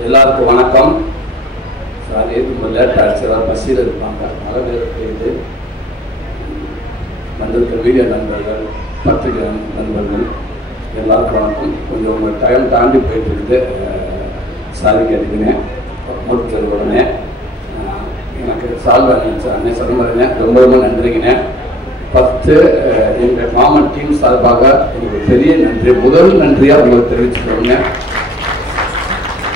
எல்லாருக்கும் வணக்கம். சாரி, ரொம்ப லேட் ஆகிடுச்சு. எல்லாம் பசியில் இருப்பாங்க. மழை பெய்யுது. வந்திருக்க மீடியா நண்பர்கள், பத்திரிகை நண்பர்கள் எல்லாருக்கும் வணக்கம். கொஞ்சம் உங்கள் டைம் தாண்டி போயிட்டுருக்குது. சாரி கேட்டுக்கினேன். முடிச்சது உடனே எனக்கு சால்வ் அண்ணன் சொல்லுங்க. ரொம்ப ரொம்ப நன்றிங்கண்ணே. ஃபஸ்ட்டு எங்கள் மாமன் டீம் சார்பாக எனக்கு பெரிய நன்றி, முதல் நன்றியாக உங்களுக்கு தெரிவிச்சுக்கோங்க.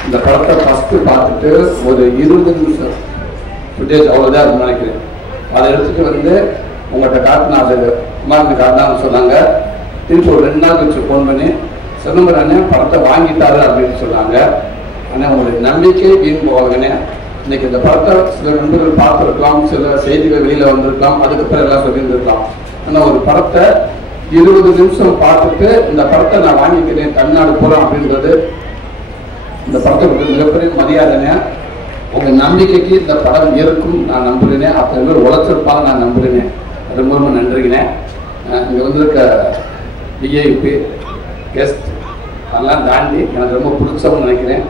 இந்த படத்தை ஃபஸ்ட்டு பார்த்துட்டு ஒரு 20 நிமிஷம் ஃபுட்டேஜ் அவ்வளோதான் இருக்குன்னு நினைக்கிறேன். அதை எடுத்துகிட்டு வந்து உங்கள்கிட்ட காட்டினா, அது குமாரன் காட்டினான்னு சொன்னாங்க. திருப்பி ஒரு 2 நாள் கழிச்சு ஃபோன் பண்ணி சொன்னவர் அண்ணன் படத்தை வாங்கிட்டாரு அப்படின்னு சொன்னாங்க. ஆனால் உங்களுடைய நம்பிக்கை வீண் போவாங்கண்ணே. இன்னைக்கு இந்த படத்தை சில நண்பர்கள் பார்த்துருக்கலாம், சில செய்திகள் வெளியில் வந்திருக்கலாம், அதுக்கப்புறம் எல்லாம் சொல்லியிருந்திருக்கலாம். ஆனால் ஒரு படத்தை 20 நிமிஷம் பார்த்துட்டு இந்த படத்தை நான் வாங்கிக்கிறேன் தமிழ்நாடு போகிறேன் அப்படின்றது இந்த படத்தை கொடுத்த மிகப்பெரிய மரியாதைங்க. உங்கள் நம்பிக்கைக்கு இந்த படம் இருக்கும் நான் நம்புகிறேன். அத்தனை பேர் உழைச்சிருப்பாங்க நான் நம்புகிறேன். ரொம்ப ரொம்ப நன்றிங்கண்ணே. இங்கே வந்திருக்க டிஐபி கெஸ்ட் அதெல்லாம் தாண்டி எனக்கு ரொம்ப பிடிச்சவங்க நினைக்கிறேன்.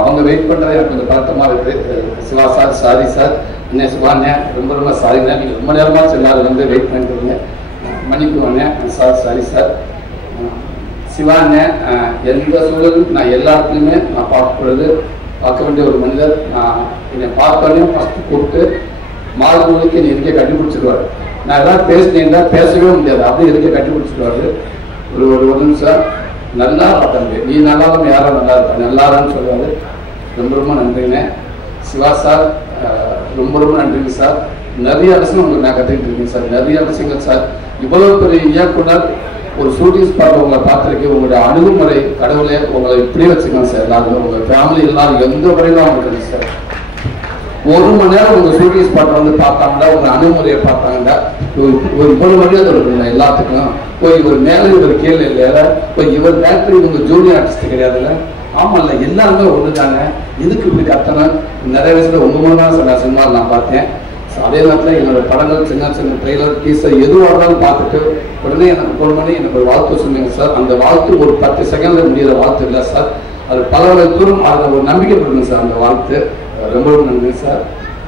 அவங்க வெயிட் பண்ணுறது எனக்கு கொஞ்சம் பதட்டமாக இருக்குது. சிவா சார் சாரி சார், அண்ணே சிவாண்ணே ரொம்ப ரொம்ப சாரிண்ணே. நீங்கள் ரொம்ப நேரமாக எல்லாரும் வந்து வெயிட் பண்ணிட்டுருங்க. மன்னிக்குவாண்ணே சார், சாரி சார். சிவாண்ணே எந்த சூழலும் நான் எல்லா இடத்துலையுமே நான் பார்க்க வேண்டிய ஒரு மனிதர். நான் என்னை பார்த்தோன்னே ஃபஸ்ட்டு கூப்பிட்டு மாலை மொழிக்கு என்னை இருக்கே கட்டி பிடிச்சிடுவார். நான் எதாவது பேசினேன்னா பேசவே முடியாது, அப்படியே இருக்கே கட்டி பிடிச்சிடுவார். ஒரு நிமிஷம் நல்லா தம்பி, நீ நல்லாலும் யாரும் நல்லா இருப்பா நல்லாருன்னு சொல்லுவார். ரொம்ப ரொம்ப நன்றிங்கண்ணே. சிவா சார் ரொம்ப ரொம்ப நன்றிங்க சார். நிறைய விஷயம் உங்களுக்கு நான் கற்றுக்கிட்டு இருக்கேன் சார், நிறைய விஷயங்கள் சார். இவ்வளோ பெரிய இயக்குனர் ஒரு ஷூட்டிங் ஸ்பாட் உங்களை பார்த்துருக்கேன். உங்களுடைய அணுகுமுறை கடவுளே உங்களை இப்படியே வச்சுக்கலாம் சார். எல்லாரும் உங்கள் ஃபேமிலி எல்லாரும் எந்த வரையிலும் அவங்களுக்கு சார் 1 மணி நேரம் உங்கள் ஷூட்டிங் ஸ்பாட் வந்து பார்த்தாங்கன்னா, உங்கள் அணுகுமுறையை பார்த்தாங்கன்னா இவ்வளோ மரியாதை இருக்குங்க எல்லாத்துக்கும். இவர் மேலே இவர் கீழே இல்லையா, இவர் டேரக்டர் இவங்க ஜூனியர் ஆர்டிஸ்ட் கிடையாதுல்ல. ஆமாம் இல்லை, எல்லாருமே ஒன்று தாங்க. இதுக்கு இப்படி கத்தனை நிறைய வயசுல உங்கள் மூலம் தான் சார் நான் சினிமா நான் பார்த்தேன். அதே நேரத்தில் என்னோட படங்கள் சின்ன சின்ன ட்ரெய்லர் டீசர் எதுவாக இருந்தாலும் பார்த்துட்டு உடனே எனக்கு ஃபோன் பண்ணி எனக்கு ஒரு வாழ்த்து சொன்னீங்க சார். அந்த வாழ்த்து ஒரு 10 செகண்டில் முடிகிற வாழ்த்து இல்லை சார். அது பல தூரம் அதில் ஒரு நம்பிக்கை கொடுங்க சார். அந்த வாழ்த்து ரொம்ப ரொம்ப நன்றி சார்.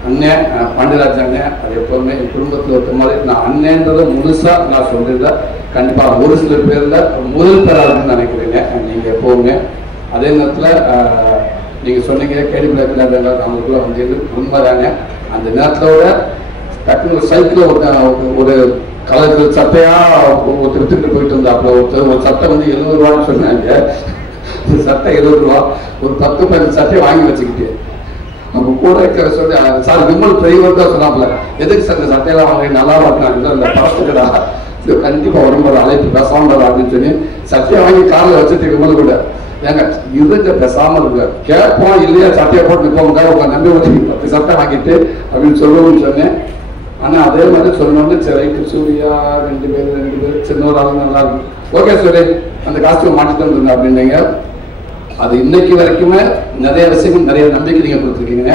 அண்ணன் பாண்டியராஜ் அண்ணன் அது எப்போவுமே என் குடும்பத்தில் இருக்க மாதிரி நான் அண்ணன்றதை முழுசாக நான் சொல்லியிருந்தேன். கண்டிப்பாக ஒரு சில பேரில் முதல் பேராக நினைக்கிறீங்க நீங்கள் எப்போவுமே. அதே நேரத்தில் நீங்கள் சொன்னீங்க கேடி பிளாக் அவங்களுக்குள்ள வந்து உண்மைதாங்க. அந்த நேரத்தோட டக்குனு ஒரு சைக்கிளில் ஒரு கலர் சட்டையாக ஒருத்தர் எடுத்துக்கிட்டு போயிட்டு இருந்தாப்புல ஒரு சட்டை வந்து 70 ரூபான்னு சொன்னாங்க. ஒரு சட்டை 20 ரூபா, ஒரு 10-15 சட்டையை வாங்கி வச்சுக்கிட்டு அவங்க கூட இருக்கிற சொல்லி சார் விமல் டிரைவர் தான் சொன்னாப்புல, எதுக்கு சார் இந்த சட்டையெல்லாம் வாங்க நல்லா வாங்கினாங்க இந்த படத்துக்குடா இது கண்டிப்பாக வரும்போது அழைப்பு பேசாமல் அப்படின்னு சொல்லி சட்டையை வாங்கி காரில் வச்சுட்டு விமல் கூட ஏங்க இருக்க பேசாமல் இருக்க கேட்போம் இல்லையா சட்டையை போட்டு நிற்போங்க உங்க நம்பி ஒரு 10 சட்டை வாங்கிட்டு அப்படின்னு சொல்லுவோம்னு சொன்னேன். ஆனால் அதே மாதிரி சொல்லணும்னு சரி ரைட்டு சூர்யா 2 பேர் சின்ன ஒரு ஆளுங்க நல்லா இருக்கும். ஓகே சரி அந்த காஸ்டியூம் மாட்டிட்டு வந்துருங்க அப்படின்னீங்க. அது இன்னைக்கு வரைக்குமே நிறைய விஷயங்கள் நிறைய நம்பிக்கை நீங்கள் கொடுத்துருக்கீங்க.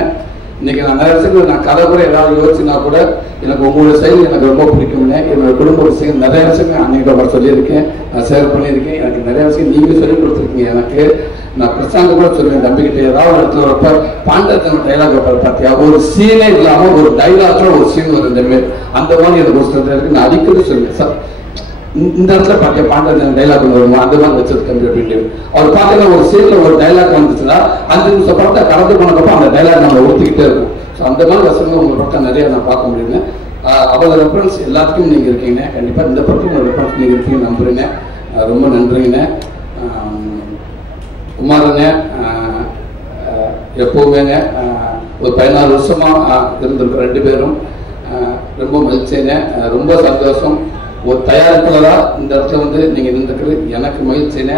இன்னைக்கு நான் நிறைய விஷயங்கள் நான் கதை கூட ஏதாவது யோசிச்சுனா கூட எனக்கு உங்களோட செயல் எனக்கு ரொம்ப பிடிக்கும்னே. என்னோட குடும்ப விஷயங்கள் நிறைய விஷயங்கள் அன்னைக்கு சொல்லியிருக்கேன், நான் ஷேர் பண்ணியிருக்கேன். எனக்கு நிறைய விஷயம் நீங்கள் சொல்லி கொடுத்துருக்கீங்க. எனக்கு நான் பிரசாந்த் கூட சொல்லுவேன் தம்பிக்கிட்ட ஏதாவது ஒரு இடத்துல வரப்ப பாண்டத்தன டைலாக் வைப்பார் பார்த்தியா, ஒரு சீனே இல்லாமல் ஒரு டைலாக்ல ஒரு சீன் வரும் இந்த மாதிரி அந்த மாதிரி எனக்கு ஒரு சில இருக்கு. நான் அடிக்கடி சொல்லுவேன் சார் இந்த இடத்துல பார்த்தியா பாண்டத்தன டைலாக் வருமா அந்த மாதிரி வச்சது தம்பி அப்படின்னு. அவர் பார்த்தீங்கன்னா ஒரு சீன்ல ஒரு டைலாக் வந்துச்சுன்னா 5 நிமிஷம் படத்தை கடந்து போனப்போ அந்த டைலாக் நம்ம ஒத்துக்கிட்டே இருக்கும். ஸோ அந்த மாதிரி வசனங்கள் உங்கள் பக்கம் நிறைய நான் பார்க்க முடியுங்க. அவரோட ரெஃபரன்ஸ் எல்லாத்துக்கும் நீங்கள் இருக்கீங்க. கண்டிப்பாக இந்த படத்துக்கும் ரெஃபரன்ஸ் நீங்கள் இருக்கீங்க நம்புறீங்க. ரொம்ப நன்றிங்கண்ணே. குமாரண்ணே எப்போவுமேங்க ஒரு 14 வருஷமாக இருந்திருக்கோம் 2 பேரும். ரொம்ப மகிழ்ச்சிங்க, ரொம்ப சந்தோஷம். ஒரு தயாரிப்பாளராக இந்த இடத்துல வந்து நீங்கள் இருந்துக்கிறது எனக்கு மகிழ்ச்சிங்க.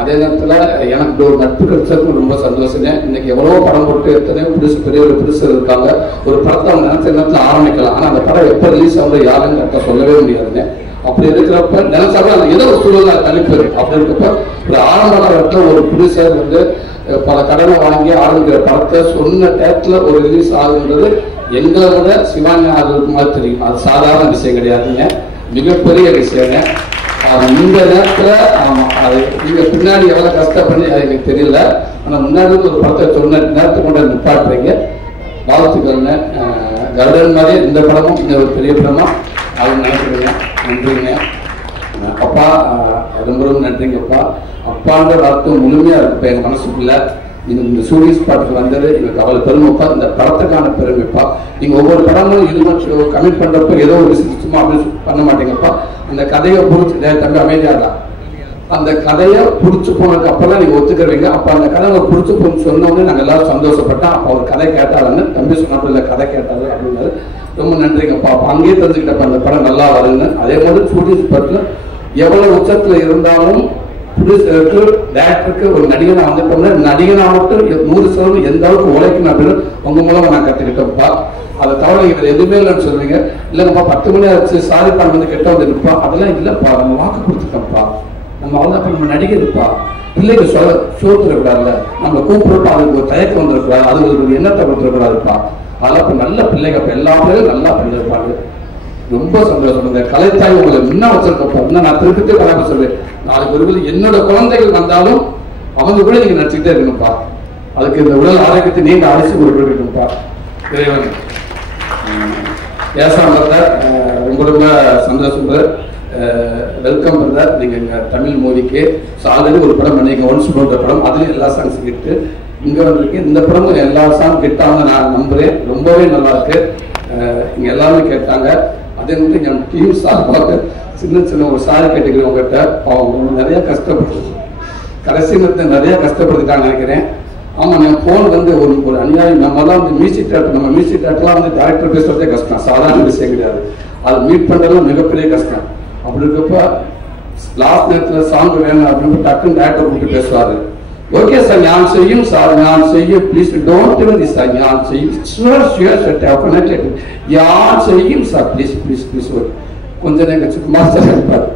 அதே நேரத்தில் எனக்கு ஒரு நட்பு கிடைச்சதுக்கு ரொம்ப சந்தோஷங்க. இன்னைக்கு எவ்வளவோ படம் போட்டு எத்தனையோ பெரிய இருக்காங்க. ஒரு படத்தை அவங்க நினைச்ச நேரத்தில் ஆரம்பிக்கலாம், ஆனால் அந்த படம் எப்போ ரிலீஸ் ஆகுது யாருன்னு கரெக்டாக சொல்லவே முடியாதுங்க. அப்படி இருக்கிறப்ப நினைச்சாலும் அது ஏதோ ஒரு சூழலாக தள்ளிப்போரு. அப்படி இருக்கப்ப ஒரு ஆரம்ப காலத்தில் ஒரு புதுசாக வந்து பல கடனை வாங்கி ஆரம்பிக்கிற படத்தை சொன்ன டேட்டில் ஒரு ரிலீஸ் ஆகுன்றது எங்களை விட சிவானி ஆகுறதுக்கு மாதிரி தெரியும். அது சாதாரண விஷயம் கிடையாதுங்க, மிகப்பெரிய விஷயங்க. இந்த நேரத்தில் அது நீங்கள் பின்னாடி எவ்வளோ கஷ்டப்படி அது எனக்கு தெரியல. ஆனால் முன்னாடி ஒரு படத்தை சொன்ன நேரத்தை கொண்டு நிப்பாட்டுறீங்க. வாழ்த்துக்கள்ங்க. கருடன் மாதிரியே இந்த படமும் இந்த ஒரு பெரிய படமா அது நினைக்கிறீங்க. நன்றிங்க அப்பா, ரொம்ப ரொம்ப நன்றிங்கப்பா. அப்பான்ற வார்த்தை முழுமையாக இருக்குப்பா எங்கள் மனசுக்குள்ள. இந்த சூரியஸ் பாட்டுக்கு வந்தது எங்களுக்கு அவ்வளோ பெருமைப்பா. இந்த படத்துக்கான பெருமைப்பா. நீங்கள் ஒவ்வொரு படமும் இது கமிட் பண்ணுறப்ப ஏதோ ஒரு சும்மா அப்படின்னு பண்ண மாட்டீங்கப்பா. அந்த கதையை பிடிச்சி தம்பி அமைதியாதான் அந்த கதையை பிடிச்சி போனதுக்கு அப்புறம் தான் நீங்கள் ஒத்துக்கிறீங்க. அப்போ அந்த கதை உங்களுக்கு பிடிச்சி போன்னு சொன்னோடனே நாங்கள் எல்லாரும் சந்தோஷப்பட்டோம். அப்போ அவர் கதை கேட்டாருன்னு தம்பி சொன்னப்போ இல்லை கதை கேட்டாரு அப்படின்னாரு. ரொம்ப நன்றிங்கப்பா. அப்போ அங்கேயே தெரிஞ்சுக்கிட்டப்ப அந்த படம் நல்லா வருங்க. அதே மாதிரி சூரியஸ் பாட்டில் எவ்வளோ உச்சத்தில் இருந்தாலும் ப்ரொடியூசருக்கு டேரக்டருக்கு ஒரு நடிகனா வந்துட்டோம்னா நடிகனா மட்டும் 100% எந்த அளவுக்கு உழைக்கணும் அப்படின்னு உங்க மூலமா நான் கற்றுக்கிட்டோம்ப்பா. அதை தவிர இவர் எதுவுமே இல்லைன்னு சொல்லுவீங்க. இல்லைங்கப்பா 10 மணி ஆச்சு சாரி பான் வந்து கெட்ட வந்து இருப்பா. அதெல்லாம் இல்லைப்பா, நம்ம வாக்கு கொடுத்துட்டோம்ப்பா. நம்ம அவ்வளோதான் நம்ம நடிகர்ப்பா. பிள்ளைக்கு சோத்துடக்கூடாதுல்ல, நம்மளை கூப்பிடுறப்ப அதுக்கு ஒரு தயக்கம் வந்துடக்கூடாது, அதுக்கு ஒரு எண்ணத்தை வந்துடக்கூடாதுப்பா. அதெல்லாம் இப்போ நல்ல பிள்ளைங்க, இப்போ எல்லா பிள்ளைகளும் நல்லா பிள்ளை இருப்பாங்க. ரொம்ப சந்தோஷம். இந்த கலைத்தாய் உங்களை முன்ன வச்சிருக்கப்பா. இன்னும் நான் திருப்பி கலாம சொல்வேன். நாளைக்கு ஒரு என்னோட குழந்தைகள் வந்தாலும் அவங்க கூட நீங்க நடிச்சுக்கிட்டே இருக்கணும்ப்பா. அதுக்கு இந்த உடல் ஆரோக்கியத்தை நீங்க அழைச்சி கொடுக்கணும்ப்பா. இறைவன் ஏசாம் பிரதர், ரொம்ப ரொம்ப சந்தோஷம் பிரதர். Welcome brother. நீங்க எங்க தமிழ் மூவிக்கு ஆல்ரெடி ஒரு படம் பண்ணீங்க, ஒன்ஸ் போன்ற படம். அதுலயும் எல்லா சாங்ஸ் கிட்டு இங்க வந்திருக்கு. இந்த படமும் எல்லா சாங் கிட்டாங்க நான் நம்புறேன். ரொம்பவே நல்லா இருக்கு. இங்க எல்லாருமே கேட்டாங்க. அதே மாதிரி என் டீம் சார்பாக சின்ன சின்ன ஒரு சாரி கேட்டுக்கிறேன் உங்ககிட்ட. அவங்க நிறைய கஷ்டப்பட்டு கடைசி நேரத்தில் நிறைய கஷ்டப்படுத்திட்டாங்க நினைக்கிறேன். ஆமாம், நான் ஃபோன் வந்து ஒரு அநியாயம். நம்மலாம் வந்து மியூசிக் தேட்டர், நம்ம மியூசிக் தேட்டர்லாம் வந்து டேரக்டர் பேசுறதே கஷ்டம், சாதாரண விஷயம் கிடையாது. அது மீட் பண்ணுறதுலாம் மிகப்பெரிய கஷ்டம். அப்படி இருக்கப்ப லாஸ்ட் நேரத்தில் சாங் வேணும் அப்படின்னு டக்குன்னு டேரக்டர் கூப்பிட்டு பேசுவார். ஓகே சார், ஞான் செய்யும் சார், ஞான் செய்யும், please don't do this sir, ஞான் செய்யும் ஷுவர் சார் டெஃபினெட்லி ஞான் செய்யும் சார், ப்ளீஸ் ப்ளீஸ் ப்ளீஸ். கொஞ்சம் நேரம் கழிச்சு குமார் சார் இருப்பார்.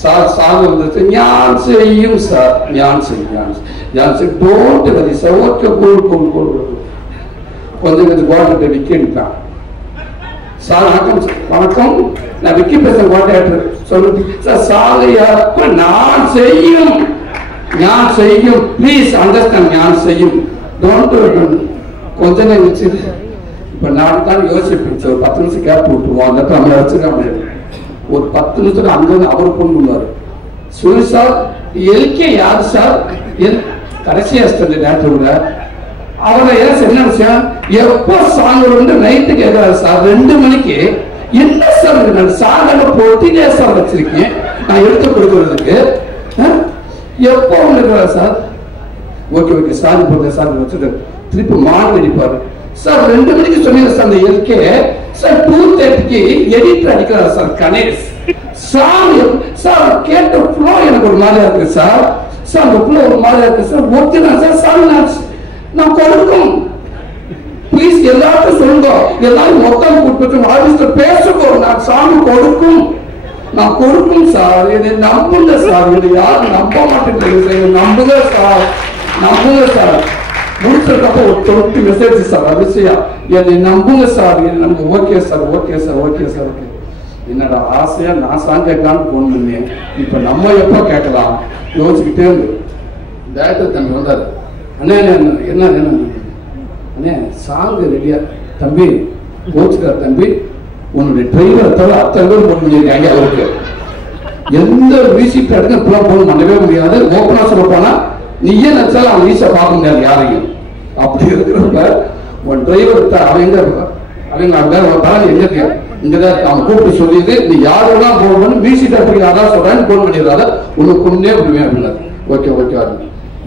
சார் சாங் வந்துச்சு, ஞான் செய்யும் சார், ஞான் செய்யும் ஞான் செய்யும் don't do this sir. Okay cool cool cool. கொஞ்சம் கொஞ்சம் கோட்டை விக்கி எடுத்தான். சார் வணக்கம் சார். வணக்கம், நான் விக்கி பேசுறேன் கோட்டை சொல்லுங்க சார். சாலையா நான் செய்யும் ஞான் செய்யும், ப்ளீஸ் அண்டர்ஸ்டாண்ட், ஞான் செய்யும் டோன்ட். கொஞ்ச நேரம் வச்சு இப்போ நான் தான் யோசிப்பேன். ஒரு 10 நிமிஷம் கேப் விட்டுருவோம். அந்த இடத்துல நம்ம வச்சுக்க ஒரு 10 நிமிஷத்துல அங்கே அவர் கொண்டு வருவார். சுரேஷ் சார் எல்கே யார் சார், கடைசி அசிஸ்டன்ட் டேரக்டர் அவரை ஏன் என்ன விஷயம், எப்போ சாங் வந்து நைட்டு கேட்கிறாரு சார் 2 மணிக்கு. என்ன சார் நான் சாங்க போட்டிலே சார் வச்சிருக்கேன் நான் எடுத்து கொடுக்கறதுக்கு. எப்போ இருக்கிறார் சார். ஓகே ஓகே சார் போட்டேன் சார் வச்சுட்டு திருப்பி மான் அடிப்பாரு சார். 2 மணிக்கு சொன்னீங்க சார் அந்த எல்கே சார். 2:30க்கு எடிட்டர் அடிக்கிறார் சார் கணேஷ் சார். சார் கேட்ட ஃப்ளோ எனக்கு ஒரு மாதிரியா இருக்கு சார். சார் அந்த ஃப்ளோ ஒரு மாதிரியா இருக்கு சார். ஓகே சார் சார் நான் கொடுக்கும் ப்ளீஸ் எல்லாருக்கும் சொல்லுங்க. எல்லாரும் மொத்தம் கூப்பிட்டு ஆர்டிஸ்ட் பேசுங்க. நான் சாமி கொடுக்கும், நான் கொடுக்கும் சார். என்னை நம்புங்க சார். என்னை யாரும் நம்ப மாட்டேங்கிறீங்க. நம்புங்க சார், நம்புங்க சார். முடிச்சிருக்கப்போ ஒரு 20 மெசேஜ் சார் அதிசயா. என்னை நம்புங்க சார், என்னை நம்பு. Okay sir, okay sir, okay sir. Okay. என்னடா ஆசையா நான் சாங் கேட்கலான்னு போன் பண்ணேன். இப்ப நம்ம எப்போ கேட்கலாம் யோசிச்சுக்கிட்டே இருந்து டேரக்டர் தம்பி வந்தாரு. அண்ணே என்ன அண்ணே சாங் ரெடியா தம்பி, கோச்சுக்கார தம்பி, உன்னுடைய டிரைவரை தவிர அத்தனை பேர் போன் பண்ணியிருக்காங்க. அவருக்கு எந்த மியூசிக் டேரக்டரும் இப்பெல்லாம் போன் பண்ணவே முடியாது. ஓப்பனா சொல்ல போனா நீ ஏன் நினைச்சாலும் அவன் ஈஸியா பார்க்க முடியாது யாரையும். அப்படி இருக்கிறப்ப உன் டிரைவர் அவங்க எங்க இருக்க இங்கதான் அவன் கூப்பிட்டு சொல்லியது நீ யாரெல்லாம் போன் பண்ணி மியூசிக் டேரக்டர் யாராவது சொல்றான்னு போன் பண்ணிடுறாத உனக்கு கொண்டே விடுவேன் அப்படின்னாரு. ஓகே ஓகே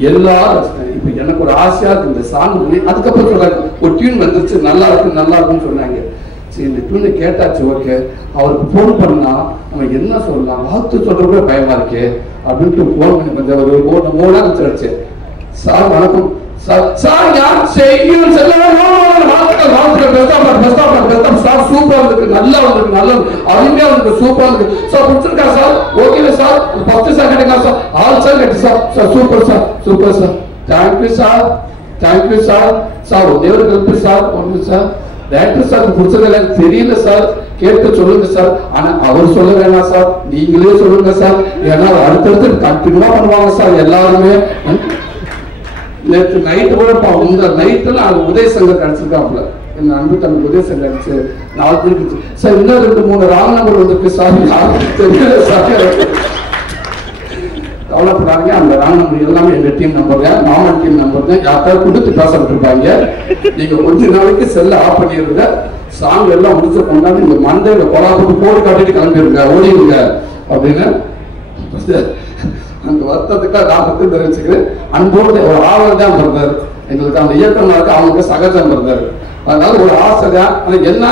எல்லாரும் இப்ப எனக்கு ஒரு ஆசையா இருக்கு இந்த சாங். அதுக்கப்புறம் சொல்றாங்க ஒரு டியூன் வந்துருச்சு நல்லா இருக்கு நல்லா இருக்குன்னு சொன்னாங்க. சரி இந்த டியூனை கேட்டாச்சு. ஓகே அவருக்கு போன் பண்ணா அவன் என்ன சொல்லலாம், வாழ்த்து சொல்றப்ப பயமா இருக்கு அப்படின்ட்டு போன் பண்ணி கொஞ்சம் ஒரு 3 நாள் சொல்லிச்சு. சார் வணக்கம் சார். சார் யார் செய்யும் சார். சூப்பரா இருக்கு, நல்லா இருக்கு, நல்லா அருமையா இருக்கு, சூப்பரா இருக்கு சார். பிடிச்சிருக்கா சார். Okay sir. 10 சார் கேட்டீங்களா சார். ஆல் சார் கேட்டு sir. Sir super sir, super sir. Thank you sir, thank you sir. Sir ஒரே ஒரு ஹெல்ப் சார். ஒன்று சார் டேரக்டர் சார் பிடிச்சது எனக்கு தெரியல சார். கேட்டு சொல்லுங்க சார். ஆனா அவர் சொல்ல வேணாம் சார், நீங்களே சொல்லுங்க சார். ஏன்னா அடுத்தடுத்து கண்டிப்பா பண்ணுவாங்க சார் எல்லாருமே. நேற்று நைட்டு கூட இந்த நைட்டுல உதயசங்கர் கிடைச்சிருக்காப்புல, என் அன்பு தம்பி உதயசங்கர் கிடைச்சு 4 மணிக்கு சார் இன்னும் 2-3 ராங் நம்பர் வந்துருக்கு சார், தெரியல சார். கவலைப்படாங்க, அந்த ராங் நம்பர் எல்லாமே எங்க டீம் நம்பர் தான், நார்மல் டீம் நம்பர் தான். யாருக்காவது கொடுத்து பேசிட்டு இருப்பாங்க. நீங்க கொஞ்ச நாளைக்கு செல்ல ஆஃப் பண்ணிருங்க. சாங் எல்லாம் முடிச்ச கொண்டாந்து இந்த மண்டையில கொலாபுட்டு போட்டு காட்டிட்டு கிளம்பிடுங்க, ஓடிடுங்க அப்படின்னு அந்த வருத்தத்துக்காக நான் தெரிவிச்சுக்கிறேன். அன்போடு ஒரு ஆவல் தான் பிறந்தார் எங்களுக்கு, அந்த இயக்கம் அவங்களுக்கு சகஜம் பிறந்தார். அதனால ஒரு ஆசை தான். என்ன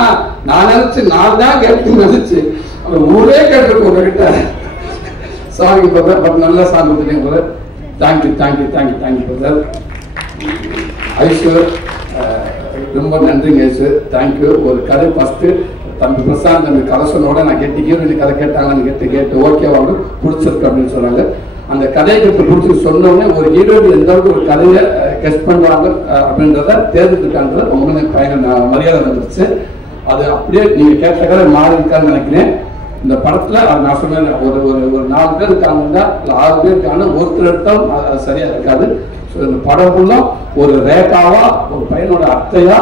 நான் நினைச்சு நான் தான் கேட்டு நினைச்சு அவர் ஊரே கேட்டிருக்கோம் உங்ககிட்ட சாமி பிரதர். பட் நல்ல சாங் கொடுத்துட்டீங்க brother. Thank you thank you thank you thank you brother. Aishwar ரொம்ப நன்றிங்க ஐஸ்வர், தேங்க்யூ. ஒரு கதை ஃபர்ஸ்ட் தம்பி பிரசாந்த் தம்பி கதை சொன்னோட நான் கேட்டு ஹீரோயின் கதை கேட்டாங்கன்னு கேட்டு ஓகேவாங்க பிடிச்சிருக்கு அப்படின்னு சொன்னாங்க. அந்த கதையை கேட்டு பிடிச்சி சொன்னோடனே ஒரு ஹீரோயின் எந்த அளவுக்கு ஒரு கதையை கெஸ்ட் பண்ணுவாங்க அப்படின்றத தேர்ந்தெடுக்கான்றத உங்களுக்கு பயங்கர மரியாதை வந்துருச்சு. அது அப்படியே நீங்க கேட்ட கதை மாறி இருக்கான்னு நினைக்கிறேன். இந்த படத்துல நான் சொன்னேன், ஒரு ஒரு 4 பேர் இருக்காங்கன்னா இல்லை 6 பேர் இருக்காங்க, ஒருத்தர் எடுத்தாலும் அது சரியா இருக்காது. இந்த படம் ஃபுல்லா ஒரு ரேகாவா ஒரு பையனோட அத்தையா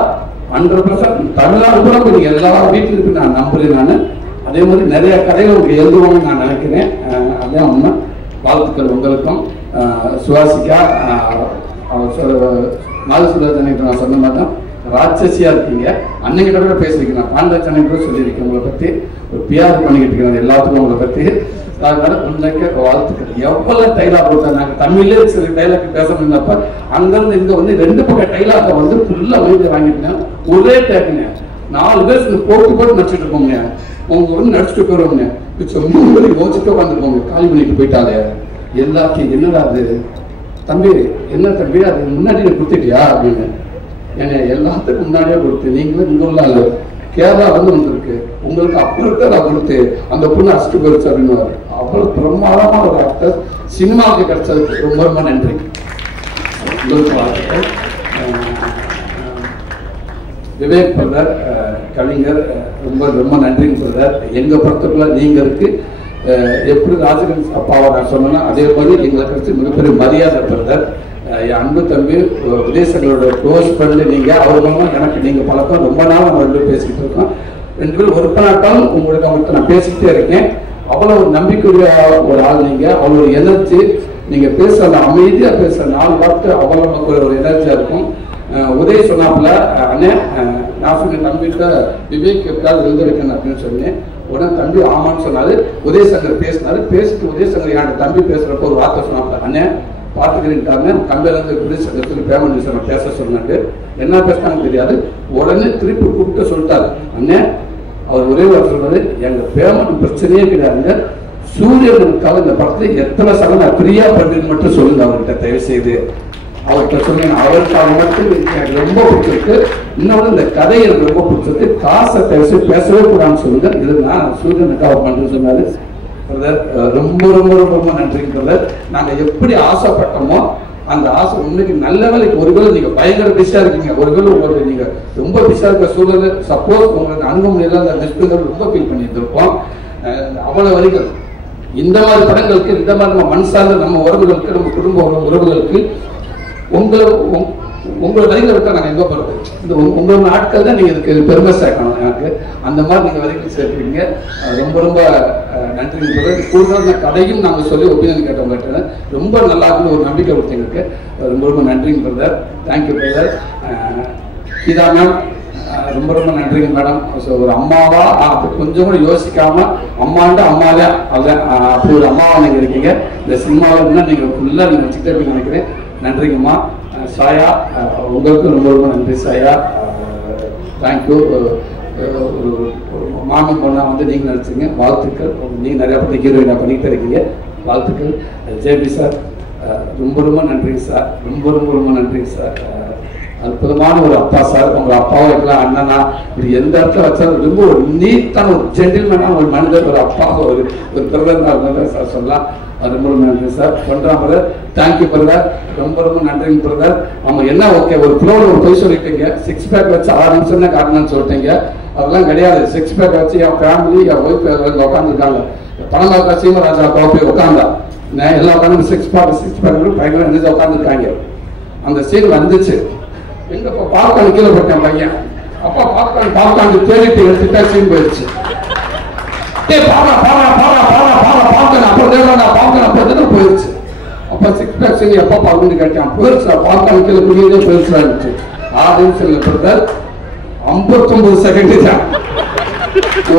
100% தமிழ்நாடு கூட நீங்க எல்லா வீட்டில் இருக்கு நான் நம்புறேன். நான் அதே மாதிரி நிறைய கதைகள் உங்களுக்கு எழுதுவாங்கன்னு நான் நினைக்கிறேன். அதான் உண்மை. வாழ்த்துக்கள் உங்களுக்கும். சுவாசிக்கா நாகசுரஜனை நான் சொன்ன மாதிரி தான் ராட்சசியா இருக்கீங்க. அன்னைக்கு கூட பேசிருக்கேன், நான் பாண்டச்சனை கூட சொல்லியிருக்கேன் உங்களை பத்தி, ஒரு பிஆர் பண்ணிக்கிட்டு இருக்கிறேன் எல்லாத்துக்கும் உங்களை பத்தி. அதனால உண்மைக்கு வாழ்த்துக்கள். எவ்வளவு டைலாக் கொடுத்தா நாங்க தமிழ்லேயே சில டைலாக் பேச முடியப்ப அங்கிருந்து இங்க வந்து 2 பக்கம் டைலாக வந்து ஃபுல்லா மைண்ட் வாங்கிட்டேன். ஒரே டேக்குங்க 4 பேர் போட்டு போட்டு நடிச்சுட்டு இருப்போங்க. உங்க வந்து நடிச்சுட்டு போயிருவோங்க. யோசிச்சுட்டு உட்காந்துருப்போங்க, காலி பண்ணிட்டு போயிட்டாலே எல்லாத்தையும். என்னடா அது தம்பி, என்ன தம்பி அது முன்னாடி கொடுத்துட்டியா அப்படின்னு. ஏன்னா எல்லாத்துக்கும் முன்னாடியே கொடுத்து நீங்களும் இங்க உள்ள ஆளு கேரளா வந்திருக்கு, உங்களுக்கு அப்புறம் நான் கொடுத்து அந்த பொண்ணு அசிட்டு போயிருச்சு அப்படின்னு. அவ்வளவு பிரமாதமான ஒரு ஆக்டர் சினிமாவுக்கு கிடைச்சதுக்கு ரொம்ப ரொம்ப நன்றி. விவேக் பிரதர் கவிஞர் ரொம்ப ரொம்ப நன்றிங்க பிரதர். எங்க படத்துக்குள்ள நீங்க இருக்கு எப்படி ராஜகன் அப்பாவை நான் சொன்னேன்னா அதே மாதிரி எங்களுக்கு கிடைச்சி மிகப்பெரிய மரியாதை பிரதர். என் அன்பு தம்பி விதேசங்களோட க்ளோஸ் ஃப்ரெண்டு நீங்க. அவர் மூலமா எனக்கு நீங்க பழக்கம். ரொம்ப நாள் நம்ம 2 பேரும் பேசிக்கிட்டு இருக்கோம். 2 பேரும் ஒரு நாட்டாலும் உங்களுக்கு அவங்கள்ட்ட நான் பேசிக்கிட்டே இருக்கேன். அவ்வளோ ஒரு நம்பிக்கையுடைய ஒரு ஆள் நீங்க. அவ்வளோ எனர்ஜி நீங்க பேசுற அமைதியா பேசுற 4 வார்த்தை அவ்வளோ நமக்கு ஒரு எனர்ஜியா இருக்கும். உதய சொன்னாப்புல அண்ணே நான் சொன்னேன் தம்பிகிட்ட விவேக் எப்படியாவது எழுத வைக்கணும் அப்படின்னு சொன்னேன். உடனே தம்பி ஆமான்னு சொன்னாரு. உதயசங்கர் பேசினாரு. பேசிட்டு உதயசங்கர் என் தம்பி பேசுறப்ப ஒரு வார்த்தை சொன்னாப்புல, அண்ணே பார்த்துக்கிறேன்ட்டாங்க கம்பெனிலேருந்து உதயசங்கர் சொல்லி பேமெண்ட் சொன்ன பேச சொன்னாட்டு. என்ன பேசினாங்கன்னு தெரியாது. உடனே திருப்பி கூப்பிட்டு சொல்லிட்டாரு, அண்ணே அவர் ஒரே வார்த்தை சொல்றாரு, எங்க பேமெண்ட் பிரச்சனையே கிடையாதுங்க, சூரியனுக்காக இந்த படத்துல எத்தனை சலம் நான் ஃப்ரீயா பண்ணுன்னு மட்டும் சொல்லுங்க அவர்கிட்ட தயவு செய்து. அவர்கிட்ட சொன்னீங்க. அவருக்காக மட்டும் எனக்கு ரொம்ப பிடிச்சிருக்கு. இன்னொன்று இந்த கதை எனக்கு ரொம்ப பிடிச்சிருக்கு. காசை தயவு பேசவே கூடாதுன்னு சொல்லுங்க. இது நான் சூரியனுக்காக பண்றேன்னு சொன்னாரு. பிரதர் ரொம்ப ரொம்ப ரொம்ப ரொம்ப நன்றிங்க பிரதர். நாங்க எப்படி ஆசைப்பட்டோமோ அந்த ஆசை உண்மைக்கு நல்ல வேலைக்கு. ஒருவேளை நீங்க பயங்கர பிஸியா இருக்கீங்க, ஒருவேளை உங்களுக்கு நீங்க ரொம்ப பிஸியா இருக்க சூழல் சப்போஸ் உங்களுக்கு அணுக முடியல அந்த மிஸ்பிள் ரொம்ப ஃபீல் பண்ணிட்டு இருப்போம். அவ்வளவு வரிகள் இந்த மாதிரி படங்களுக்கு, இந்த மாதிரி நம்ம மண் சார்ந்த நம்ம உறவுகளுக்கு, நம்ம குடும்ப உறவுகளுக்கு உங்களை வரிகளை விட்டா நாங்கள் எங்கே போகிறது? இந்த உங்களோட நாட்கள் தான் நீங்கள் இதுக்கு பெருமை சேர்க்கணும். எனக்கு அந்த மாதிரி நீங்கள் வரிகள் சேர்க்குறீங்க. ரொம்ப ரொம்ப நன்றி. கூடுதலான கதையும் நாங்கள் சொல்லி ஒப்பீனியன் கேட்டவங்க ரொம்ப நல்லா இருக்குன்னு ஒரு நம்பிக்கை கொடுத்தீங்களுக்கு ரொம்ப ரொம்ப நன்றிங்க brother. Thank you brother. Geetha ma'am ரொம்ப ரொம்ப நன்றிங்க மேடம். ஸோ ஒரு அம்மாவா கொஞ்சம் கூட யோசிக்காம அம்மாண்ட அம்மாவே அதான் அப்படி ஒரு அம்மாவா நீங்கள் இருக்கீங்க. இந்த சினிமாவில் இருந்தால் நீங்கள் ஃபுல்லாக நீங்கள் வச்சுக்கிட்டே போய் நினைக்கிறேன். நன்றிங்கம்மா. சாயா உங்களுக்கு ரொம்ப ரொம்ப நன்றி சாயா. தேங்க்யூ. ஒரு மாமி பொண்ணா வந்து நீங்கள் நடிச்சிங்க, வாழ்த்துக்கள். நீங்கள் நிறையா பற்றி ஹீரோயினாக பண்ணிக்கிட்டே இருக்கீங்க, வாழ்த்துக்கள். ஜேபி சார் ரொம்ப ரொம்ப நன்றிங்க சார். ரொம்ப ரொம்ப ரொம்ப நன்றிங்க சார். அற்புதமான ஒரு அப்பா சார். உங்க அப்பாவை இருக்கலாம், அண்ணனா, இப்படி எந்த இடத்துல வச்சாலும் ரொம்ப ஒரு நீட்டான ஒரு ஜென்டில்மேனான ஒரு மனிதர், ஒரு அப்பா, ஒரு பிரதர் சார் சொல்லலாம். ரொம்ப ரொம்ப நன்றி சார். ஒன்றாம் பிரதர், தேங்க்யூ பிரதர், ரொம்ப ரொம்ப நன்றிங்க பிரதர். அவங்க என்ன ஓகே ஒரு ஃப்ளோவில் ஒரு பொய் சொல்லிட்டீங்க, 6 பேக் வச்சு 6 நிமிஷம் தான் காட்டணும்னு சொல்லிட்டீங்க. அதெல்லாம் கிடையாது. 6 பேக் வச்சு என் ஃபேமிலி, என் ஒய்ஃப் உட்காந்துருக்காங்க. பணம் சீமராஜா போய் உட்காந்தா எல்லாம் உட்காந்து 6 பேக் பயங்கரம் எழுதி உட்காந்துருக்காங்க. அந்த சீன் வந்துச்சு. எங்க பாப்கார்ன் கீழே போட்டேன் பையன். அப்பா பாப்கார்ன் தேடிட்டு எடுத்துட்டா சீன் போயிடுச்சு. போயிருச்சு. அப்ப 6 பேக் எப்ப பாக்கு கேட்டான், போயிருச்சா பாப்கார்ன் கீழே குடியே போயிருச்சா. 6 நிமிஷம் பிரதர், 59 செகண்ட் தான்.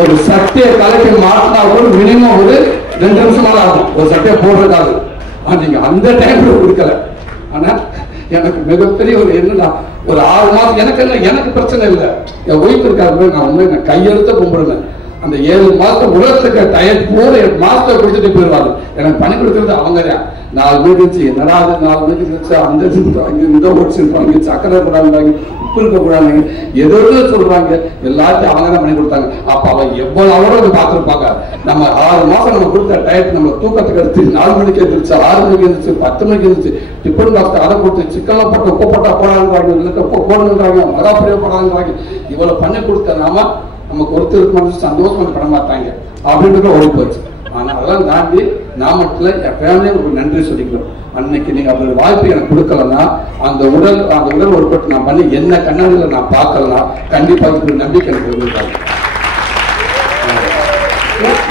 ஒரு சட்டையை கலக்கி மாட்டினா கூட மினிமம் ஒரு 2 நிமிஷம் மேல ஆகும் ஒரு சட்டையை போடுறதுக்காக. நீங்க அந்த டைம்ல கொடுக்கல. ஆனா எனக்கு மிகப்பெரிய ஒரு என்னன்னா ஒரு 6 மாசம் எனக்கு பிரச்சனை இல்லை. என் ஒய்ஃப் இருக்காரு, நான் உண்மை கையெழுத்த கும்பிடுறேன். அந்த 7 மாசம் உலகத்துக்கு டயர் போற 8 மாசத்தை கொடுத்துட்டு போயிடுவாங்க. எனக்கு பணி கொடுக்கறது அவங்க தான். 4 மணிக்கு இருந்துச்சு, என்னடா 4 மணிக்கு இருந்துச்சு, அந்த இந்த ஓடிச்சுருப்பாங்க, சக்கரை கூடாது, உப்பு இருக்க கூடாது, ஏதோ சொல்றாங்க. எல்லாத்தையும் அவங்க தான் பண்ணி கொடுத்தாங்க. அப்ப அவங்க எவ்வளவு அவரோட பார்த்துருப்பாங்க. நம்ம 6 மாசம் நம்ம கொடுத்த டயட் நம்ம தூக்கத்துக்கு எடுத்து 4 மணிக்கு இருந்துச்சு, 6 மணிக்கு இருந்துச்சு, 10 மணிக்கு இருந்துச்சு. டிஃபன் பாக்ஸ் அதை கொடுத்து சிக்கன்லாம் போட்டு உப்பு போட்டா போடாதுன்றாங்க, உப்பு போடணுன்றாங்க, மகாப்பிரியா போடாதுன்றாங்க. இவ்வளவு பண்ணி கொடுத்த நாம நமக்கு ஒருத்தருக்கு மனசு சந்தோஷம் பண்ண மாட்டாங்க அப்படின்றது ஓடி போச்சு. ஆனா அதெல்லாம் தாண்டி நான் மட்டும் என் ஃபேமிலியை ஒரு நன்றி சொல்லிக்கிறோம். அன்னைக்கு நீங்க அப்படி வாய்ப்பு எனக்கு கொடுக்கலன்னா அந்த உடல் ஒர்க் நான் பண்ணி என்ன கண்ணாடியில நான் பார்க்கலன்னா கண்டிப்பா இப்படி நம்பிக்கை எனக்கு இருந்திருக்காங்க.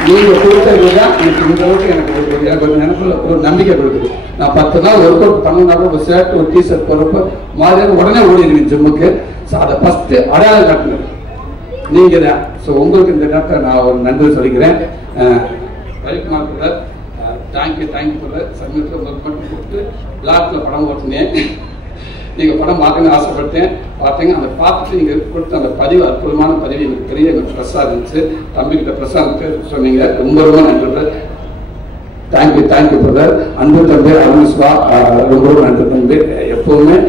நீங்க கொடுத்ததுதான் எனக்கு இந்த அளவுக்கு எனக்கு ஒரு நம்பிக்கை கொடுக்குது. நான் 10 நாள் ஒர்க் அவுட் பண்ணனாலும் ஒரு ஷர்ட் ஒரு டிஷர்ட் போறப்ப மாதிரியான உடனே ஓடிடுவேன் ஜிம்முக்கு. அதை ஃபர்ஸ்ட் அடையாளம் காட்டுங்க நீங்க தான். ஸோ உங்களுக்கு இந்த நேரத்தை நான் ஒரு நன்றி சொல்லிக்கிறேன். Ravikumar brother, thank you brother. சமீபத்தில் உங்களுக்கு மட்டும் கொடுத்து பிளாக்ல படம் ஓட்டினேன். நீங்க படம் பார்க்கணும்னு ஆசைப்பட்டேன், பார்த்தீங்க. அந்த பார்த்துட்டு நீங்க கொடுத்த அந்த பதிவு அற்புதமான பதிவு எனக்கு பெரிய எனக்கு ப்ரெஸ்ஸாக இருந்துச்சு. தம்பிக்கிட்ட ப்ரெஸ்ஸாக இருந்துச்சு சொன்னீங்க. ரொம்ப ரொம்ப நன்றி பிரதர். Thank you brother. அன்பு தம்பி அருண்ஸ்வா, ரொம்ப ரொம்ப நன்றி தம்பி. எப்பவுமே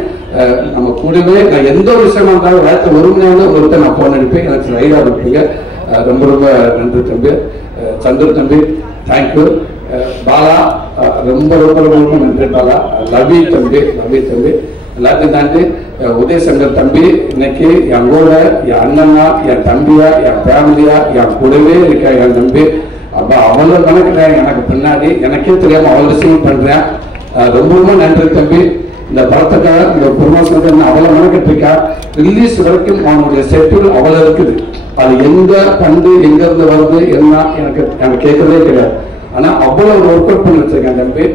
நம்ம கூடவே நான் எந்த ஒரு விஷயமா இருந்தாலும் வாழ்க்கை ஒரு மணி நேரம் ஒருத்தர் நான் போன் அனுப்பி எனக்கு ரைடா இருப்பீங்க. ரொம்ப ரொம்ப நன்றி தம்பி. சந்திர தம்பி தேங்க்யூ. பாலா ரொம்ப ரொம்ப ரொம்ப நன்றி பாலா. லவி தம்பி எல்லாத்தையும் தாண்டி உதயசங்கர் தம்பி இன்னைக்கு என் கூட என் அண்ணனா, என் தம்பியா, என் ஃபேமிலியா, என் கூடவே இருக்க என் தம்பி. அப்ப அவ்வளோ கணக்குறேன் எனக்கு பின்னாடி, எனக்கே தெரியாம அவ்வளோ விஷயம் பண்றேன். ரொம்ப ரொம்ப நன்றி தம்பி. இந்த படத்துக்காக இந்த ப்ரொமோஷன் அவ்வளோ மெனக்கிட்டு இருக்கா. ரிலீஸ் வரைக்கும் அவனுடைய செட்டில் அவ்வளோ இருக்குது. அது எங்க கண்டு எங்க இருந்து வருது என்ன எனக்கு கேட்கறதே கிடையாது. ஆனா அவ்வளோ ஒரு ஒர்க் அவுட் பண்ணி வச்சிருக்கேன் தம்பி.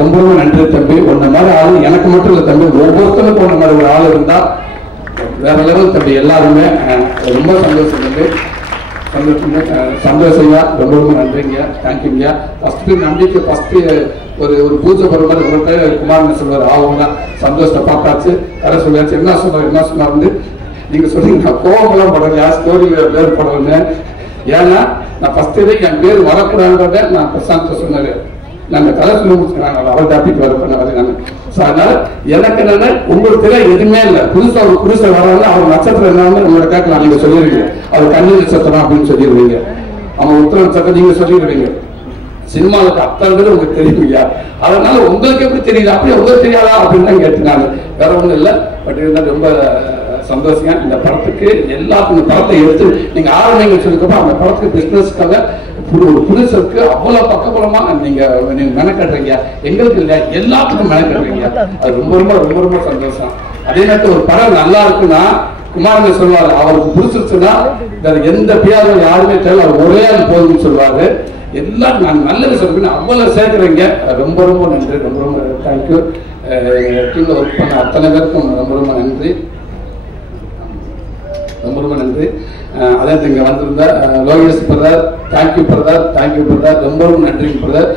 ரொம்ப ரொம்ப நன்றி தம்பி. உன்ன மாதிரி ஆள் எனக்கு மட்டும் இல்லை தம்பி, ஒவ்வொருத்தருக்கும் உன்ன மாதிரி ஒரு ஆள் இருந்தா வேற லெவல் தம்பி. எல்லாருமே ரொம்ப சந்தோஷம் தம்பி. சந்தோஷங்க. ரொம்ப ரொம்ப நன்றிங்க. தேங்க்யூங்க. ஃபர்ஸ்ட் நம்பிக்கை ஃபர்ஸ்ட் ஒரு பூஜை போற மாதிரி ஒரு குமாரன் சொல்வார். அவங்க சந்தோஷத்தை பார்த்தாச்சு, கரை சொல்லியாச்சு. என்ன சொன்னார் நீங்க சொன்னீங்க. நான் கோவமெல்லாம் படல, யார் ஸ்டோரி பேர் படலன்னு. ஏன்னா நான் ஃபர்ஸ்ட் என் பேர் வரக்கூடாதுன்றத நான் பிரசாந்த் சொன்னாரு. நாங்க கதை சொல்லி முடிச்சுக்கிறாங்க, அவர் டாபிக் வரப்பண்ண. அதனால எனக்கு என்னன்னா உங்களுக்கு எதுவுமே இல்லை. புதுசா வராங்க, அவர் நட்சத்திரம் என்னன்னு உங்களோட கேட்கலாம். நீங்க சொல்லிடுவீங்க அவர் கண்ணி நட்சத்திரம் அப்படின்னு சொல்லிடுவீங்க. அவன் உத்தர நட்சத்திரம் நீங்க சொல்லிடுவீங்க. சினிமாவுக்கு அத்தனை உங்களுக்கு தெரியுங்க. அதனால உங்களுக்கு எப்படி தெரியுது, அப்படியே உங்களுக்கு தெரியாதா அப்படின்னு தான் கேட்டுனாங்க. வேற ஒண்ணும் இல்லை. பட் இருந்தால் ரொம்ப சந்தோஷம். இந்த படத்துக்கு எல்லாத்துக்கும் இந்த படத்தை எடுத்து நீங்க ஆரம்பிங்க சொல்லிக்கப்போ அந்த படத்துக்கு பிசினஸ்க்காக புதுசுக்கு அவ்வளவு பக்கபலமா நீங்க மெனக்கட்டுறீங்க. எங்களுக்கு இல்லை, எல்லாத்துக்கும் மெனக்கட்டுறீங்க. அது ரொம்ப ரொம்ப ரொம்ப ரொம்ப சந்தோஷம். அதே நேரத்தில் ஒரு படம் நல்லா இருக்குன்னா குமாரன் சொல்லுவாரு, அவருக்கு பிடிச்சிருச்சுன்னா எந்த பியாரும் யாருமே தேவை, அவர் ஒரே ஆள் போதும்னு சொல்லுவாரு. எல்லாம் நான் நல்லது சொல்றேன், அவ்வளவு சேர்க்கிறீங்க. ரொம்ப ரொம்ப நன்றி. ரொம்ப ரொம்ப தேங்க்யூ. டீம்ல ஒர்க் பண்ண அத்தனை பேருக்கும் ரொம்ப ரொம்ப நன்றி. ரொம்ப ரொம்ப நன்றி. அதே இங்க வந்திருந்த லோகேஷ் பிரதர், தேங்க்யூ பிரதர். ரொம்ப ரொம்ப நன்றி பிரதர்.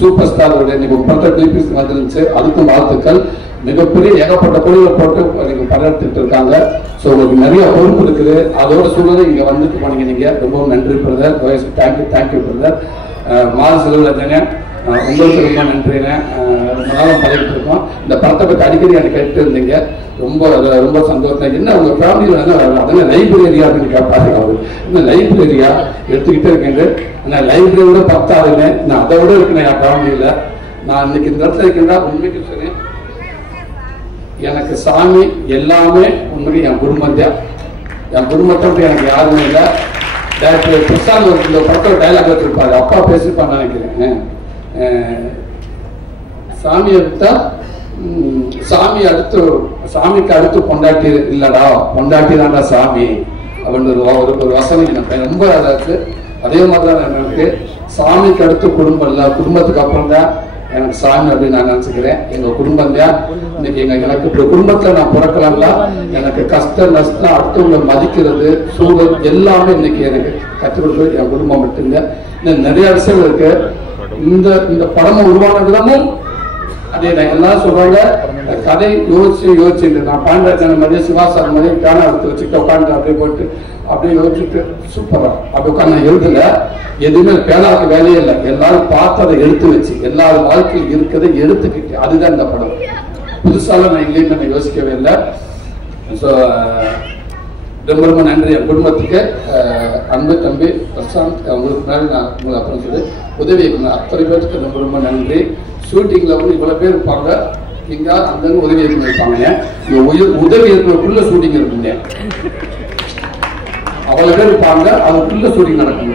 சூப்பர் ஸ்டாரோட இன்னைக்கு 30 கிளிப்பிஸ் வந்துருந்துச்சு, அதுக்கும் வாழ்த்துக்கள். மிகப்பெரிய ஏகப்பட்ட பொருளை போட்டு நீங்க படையெடுத்துட்டு இருக்காங்க. ஸோ உங்களுக்கு நிறைய பொறுப்பு இருக்குது. அதோட சூழ்நிலை இங்க வந்துட்டு போனீங்க நீங்க. ரொம்ப நன்றி பிரதர். Thank you brother. மாத செலவுல தானே உங்களுக்கு ரொம்ப நன்றிங்க. ரொம்ப நாளும் பழகிட்டு இருக்கோம். இந்த படத்தை பற்றி அடிக்கடி எனக்கு கேட்டு இருந்தீங்க. ரொம்ப ரொம்ப சந்தோஷம். என்ன உங்கள் ஃபேமிலியில் என்ன அதெல்லாம் லைப்ரரியா அப்படின்னு கேட்பாரு அவர். இன்னும் லைப்ரரியா எடுத்துக்கிட்டே இருக்கேன். ஆனால் லைப்ரரியோட பத்தாதுன்னு நான் அதை விட இருக்கேன் என் ஃபேமிலியில். நான் இன்னைக்கு இந்த இடத்துல இருக்கேன்னா உண்மைக்கு சொன்னேன், எனக்கு சாமி எல்லாமே உண்மைக்கு என் குடும்பம் தான். என் குடும்பத்தை எனக்கு யாருமே இல்லை. டாக்டர் பிரசாந்த் இந்த படத்தோட டைலாக் வச்சிருப்பாரு, அப்பா பேசிருப்பான்னு நினைக்கிறேன். சாமியை விட்டா சாமிக்கு அடுத்து பொண்டாட்டி இல்லடா, பொண்டாட்டி தான்டா சாமி அப்படின்னு ஒரு வசனம் எனக்கு ரொம்ப அதாச்சு. அதே மாதிரிதான் எனக்கு சாமிக்கு அடுத்து குடும்பம் இல்லை, குடும்பத்துக்கு அப்புறம் தான் எனக்கு சாமி அப்படின்னு நான் நினைச்சுக்கிறேன். எங்க குடும்பம் தான் இன்னைக்கு எனக்கு இப்ப குடும்பத்துல நான் பிறக்கலாம்ல, எனக்கு கஷ்ட நஷ்டம் அடுத்தவங்களை மதிக்கிறது சூழல் எல்லாமே இன்னைக்கு எனக்கு கற்றுக் கொடுக்குறது என் குடும்பம் மட்டும்தான். இன்னும் நிறைய விஷயம் இருக்கு. இந்த படம் உருவான விதமும் அதே தான். எல்லாம் சொல்றாங்க கதை யோசிச்சுட்டு நான் பாண்டராஜன மாதிரியே சிவாசார் மாதிரியே பேனா எடுத்து வச்சுட்டு உட்காந்து அப்படியே போட்டு அப்படியே யோசிச்சுட்டு சூப்பரா அப்படி உட்காந்து எழுதல. எதுவுமே பேனாவுக்கு வேலையே இல்லை. எல்லாரும் பார்த்து அதை எடுத்து வச்சு எல்லாரும் வாழ்க்கையில் இருக்கிறதை எடுத்துக்கிட்டு அதுதான் இந்த படம். புதுசால நான் இல்லைன்னு நம்ம யோசிக்கவே இல்லை. ஸோ ரொம்ப ரொம்ப நன்றி என் குடும்பத்துக்கு. அன்பு தம்பி பிரசாந்த், உங்களுக்கு முன்னாடி நான் உங்களுக்கு அப்புறம் சொல்லி உதவி அத்தனை பேருக்கு ரொம்ப ரொம்ப நன்றி. ஷூட்டிங்ல வந்து இவ்வளவு பேர் இருப்பாங்க, இங்க அங்க உதவி இயக்குனர் இருப்பாங்க. உதவி இயக்குனருக்குள்ள ஷூட்டிங் இருக்குங்க, அவ்வளவு பேர் இருப்பாங்க, அதுக்குள்ள ஷூட்டிங் நடக்கும்.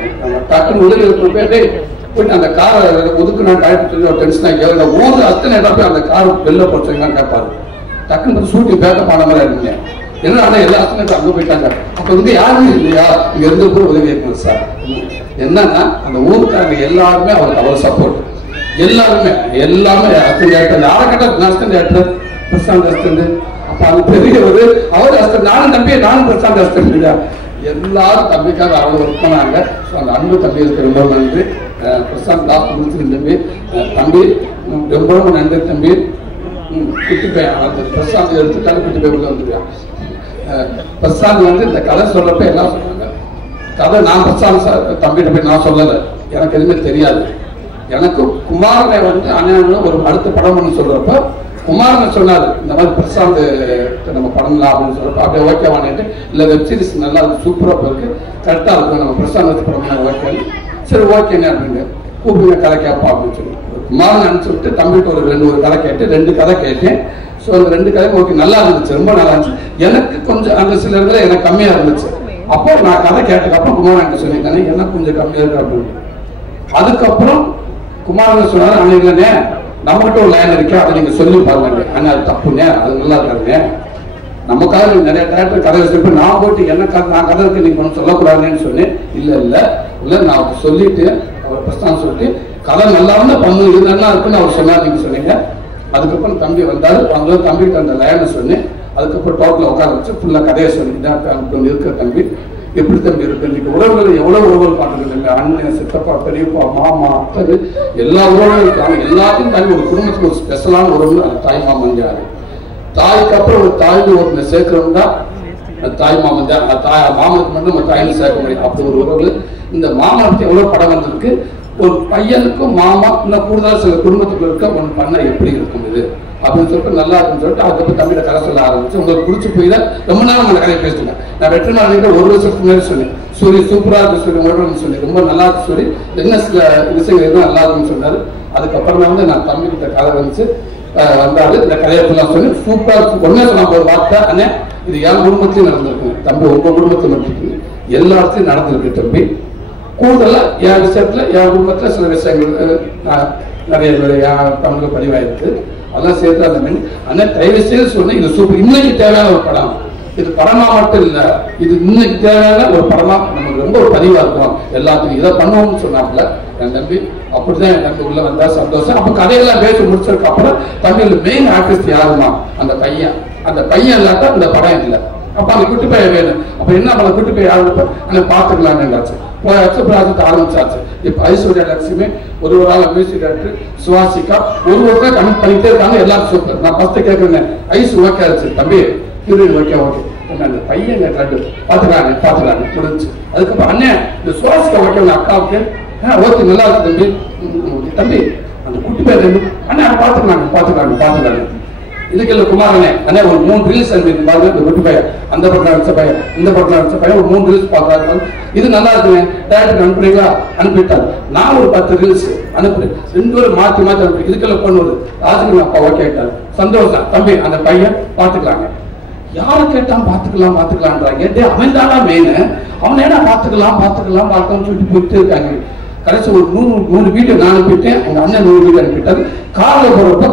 டக்குன்னு உதவி இயக்குனர் போயிட்டு அந்த காரை ஒதுக்குனா டைரக்டர் சொல்லி ஒரு டென்ஷன் ஆகி ஊர்ல அத்தனை இடம் போய் அந்த கார் வெளில போச்சுங்கன்னு கேட்பாரு. டக்குன்னு ஷூட்டிங் பேக்கப் ஆன மாதிரி இருக்குங்க. என்ன ஆனா எல்லா அத்தனை அங்க போயிட்டாங்க. அப்ப இங்க யாருமே இல்லையா, இங்க இருந்து கூட உதவி இயக்குனர் சார். என்னன்னா அந்த ஊருக்காரங்க எல்லாருமே அவருக்கு அவ்வளவு சப்போர்ட். எல்லாருமே டேரக்டர் பிரசாந்த் அஸ்டன்ட், அப்ப அது பெரியவர் அவர் அஸ்டன்ட், நானும் பிரசாந்த் அஸ்டன்ட் இல்லையா, எல்லாரும் தம்பிக்காக அவ்வளவு ஒர்க் பண்ணாங்க. ஸோ அந்த அன்பு தம்பிகளுக்கு ரொம்ப நன்றி. பிரசாந்த் லாஸ்ட் முடிச்சிருந்தம்பி தம்பி ரொம்ப ரொம்ப நன்றி தம்பி. குட்டி பையன் அந்த பிரசாந்த் எடுத்துட்டாலும் குட்டி பையன் உள்ள வந்துருக்கான். பிரசாந்த் வந்து இந்த கதை சொல்றப்ப எல்லாம் சொன்னாங்க, கதை நான் பிரசாந்த் சார் தம்பிகிட்ட போய் நான் சொல்லலை, எனக்கு எதுவுமே தெரியாது. எனக்கு குமாரனை வந்து அண்ணன் ஒரு அடுத்த படம் பண்ணி சொல்றப்ப குமாரனை சொன்னாரு இந்த மாதிரி பிரசாந்த் நம்ம பண்ணலாம் அப்படின்னு சொல்றப்ப அப்படியே ஓகேவானேட்டு இல்லை வெப்சீரிஸ் நல்லா இருக்கு, சூப்பராக போயிருக்கு, கரெக்டாக இருக்கும், நம்ம பிரசாந்த் படம் பண்ண ஓகே, சரி ஓகேண்ணே அப்படின்னு கூப்பிடுங்க கதை கேட்போம் அப்படின்னு சொல்லி குமாரன் அனுப்பிச்சு விட்டு தம்பிகிட்ட ஒரு கதை கேட்டு 2 கதை கேட்டேன். ஸோ அந்த 2 கதையும் ஓகே நல்லா இருந்துச்சு, ரொம்ப நல்லா இருந்துச்சு. எனக்கு கொஞ்சம் அந்த சில இடத்துல எனக்கு கம்மியாக இருந்துச்சு. அப்போ நான் கதை கேட்டதுக்கப்புறம் குமாரன் சொல்லியிருக்கானே எனக்கு கொஞ்சம் கம்மியாக இருக்கு அப்படின்னு. அதுக்கப்புறம் குமாரன் சொன்னாரு, அண்ணன் இல்லைண்ணே நம்மகிட்ட ஒரு லைன் இருக்கு, அதை நீங்க சொல்லி பாருங்க அண்ணா, அது தப்புங்க, அது நல்லா இருக்காருங்க. நமக்காக நிறைய டேரக்டர் கதை வச்சிருப்ப நான் போட்டு என்ன நான் கதை இருக்கு நீங்க ஒன்றும் சொல்லக்கூடாதுன்னு சொன்னேன். இல்ல நான் சொல்லிட்டு அவர் பிரஸ்தான் சொல்லிட்டு கதை நல்லா இருந்தா பண்ணு, இது நல்லா இருக்குன்னு அவர் சொன்னார், நீங்க சொன்னீங்க. அதுக்கப்புறம் தம்பி வந்தாரு, அவங்கள தம்பிகிட்ட அந்த லைனை சொன்னேன். அதுக்கப்புறம் டோட்டல உட்கார வச்சு ஃபுல்லா கதையை சொல்லிதான் இருக்கிற தம்பி எப்படி தம்பி இருக்கு, இன்னைக்கு உறவுகள் எவ்வளவு உறவுகள் பார்த்துருக்கு இல்லை, அண்ணன் சித்தப்பா பெரியப்பா மாமா அத்தது எல்லா உறவுகளும் இருக்காங்க. எல்லாத்தையும் தாண்டி ஒரு குடும்பத்துக்கு ஒரு ஸ்பெஷலான உறவு அது தாய் மாமன் யாரு. தாய்க்கு அப்புறம் ஒரு தாய்க்கு ஒருத்தனை சேர்க்கிறோம் தான் தாய் மாமன் தான். மாமனுக்கு மட்டும் நம்ம தாயில சேர்க்க முடியும், அப்படி ஒரு உறவு. இந்த மாமனுக்கு எவ்வளவு படம் வந்திருக்கு, ஒரு பையனுக்கும் மாமா இன்னும் கூடுதலாக சில குடும்பத்துக்கு இருக்க ஒன்று பண்ண எப்படி இருக்கும் இது அப்படின்னு சொல்லிட்டு நல்லா இருக்குன்னு சொல்லிட்டு அதுக்கப்புறம் தம்பியில கதை சொல்ல ஆரம்பிச்சு. உங்களுக்கு பிடிச்சி போய் தான் ரொம்ப நாள் அந்த கதையை பேசுங்க. நான் வெற்றிமாறன் 1 வருஷத்துக்கு முன்னாடி சொன்னேன், சூரி சூப்பரா இருக்கு சொல்லி முதல்வர் சொல்லி ரொம்ப நல்லா இருக்கு சொல்லி என்ன சில விஷயங்கள் எதுவும் நல்லா இருக்குன்னு சொன்னாரு. அதுக்கப்புறம் தான் வந்து நான் தம்பி கிட்ட கதை வந்துச்சு வந்தாரு, இந்த கதையை ஃபுல்லாக சொல்லி சூப்பரா ஒன்னே சொன்ன ஒரு வார்த்தை, அண்ணே இது என் குடும்பத்திலையும் நடந்திருக்குங்க தம்பி, உங்க குடும்பத்தில் மட்டும் எல்லா இடத்துலையும் நடந்திருக்கு தம்பி. கூடுதலா என் விஷயத்துல என் குடும்பத்துல சில விஷயங்கள் நிறைய தமிழ் பதிவாயிருக்கு, அதெல்லாம் சேர்த்து அந்த அண்ணன் தயவு செய்து சொன்னேன், இது சூப்பர், இன்னைக்கு தேவையான ஒரு படம், இது படமா மட்டும் இல்ல, இது இன்னைக்கு தேவையான ஒரு படமா நமக்கு ரொம்ப ஒரு பதிவா இருக்கும், எல்லாத்துக்கும் இதை பண்ணுவோம்னு சொன்னாப்புல என் தம்பி. அப்படிதான் என் தம்பி உள்ள வந்தா சந்தோஷம். அப்ப கதையெல்லாம் பேசி முடிச்சதுக்கு அப்புறம் தம்பியில மெயின் ஆர்டிஸ்ட் யாருமா அந்த பையன் இல்லாட்டா இந்த படம் இல்லை. அப்ப அந்த குட்டி பையன் வேணும். அப்ப என்ன பண்ண குட்டி பையன் யாரு பாத்துக்கலாம்னு ப்ராஜெக்ட் ஆரம்பிச்சாச்சு. இப்ப ஐஸ்வர்யா லட்சுமி ஒரு ஆள் மியூசிக் டைரக்டர் சுவாசிகா ஒருத்தர் கமிட் பண்ணிட்டே இருக்காங்க. எல்லாரும் சூப்பர். நான் ஃபர்ஸ்ட் கேட்கிறேன் ஐஸ் ஓகே ஆச்சு தம்பி, ஹீரோயின் ஓகே அந்த பையன் பாத்துக்கிறாங்க முடிஞ்சு. அதுக்கப்புறம் அண்ணன் இந்த சுவாசிகா ஓகே அக்காவுக்கு ஓகே நல்லா இருக்கு தம்பி பேர் அண்ணா பார்த்துக்கலாங்க இதுக்கு இல்லை குமாரனே அண்ணே ஒரு 3 ரீல்ஸ் அனுப்பி பாருங்க. இந்த குட்டி பையன் அந்த படத்தில் நடிச்ச பையன் இந்த படத்தில் நடிச்ச பையன் ஒரு 3 ரீல்ஸ் பார்க்குறாரு. இது நல்லா இருக்குங்க, டேரக்டர் அனுப்புறீங்களா? அனுப்பிட்டாரு. நான் ஒரு 10 ரீல்ஸ் அனுப்புறேன். 2 பேரும் மாற்றி அனுப்பி இதுக்கெல்லாம் பண்ணுவது ராஜகிரி அப்பா ஓகே ஆயிட்டாரு. சந்தோஷம் தம்பி, அந்த பையன் பார்த்துக்கலாங்க. யாரை கேட்டான் பார்த்துக்கலான்றாங்க. அவன் தானா மெயின், அவன் ஏன்னா பார்த்துக்கலாம்னு சொல்லிட்டு போயிட்டு இருக்காங்க. கடைசி ஒரு 100 வீடியோ நான் அனுப்பிட்டேன். அவங்க அண்ணன் 100 வீடியோ அனுப்பிட்டாரு. காரில் போறப்ப